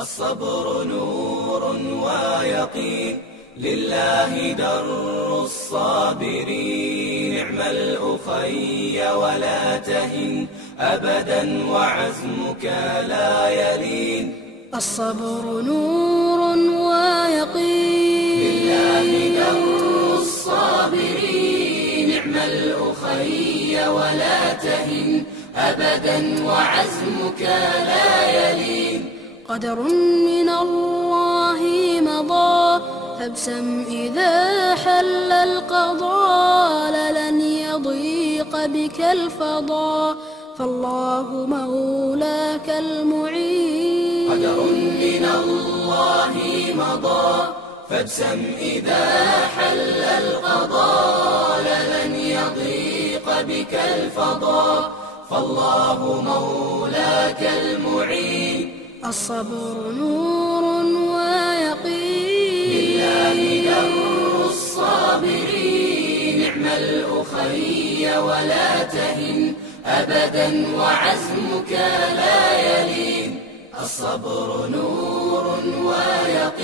الصبر نور ويقين لله در الصابرين. اعمل أخي ولا تهن أبدا وعزمك لا يلين. الصبر نور ويقين لله در الصابرين. اعمل أخي ولا تهن أبدا وعزمك لا يلين. قدر من الله مضى فابسم إذا حل القضاء. لن يضيق بك الفضاء فالله مولاك المعين. قدر من الله مضى فابسم إذا حل القضاء. لن يضيق بك الفضاء فالله مولاك المعين. الصبر نور ويقين لله در الصابرين. اعمل أخي ولا تهن أبدا وعزمك لا يلين. الصبر نور ويقين.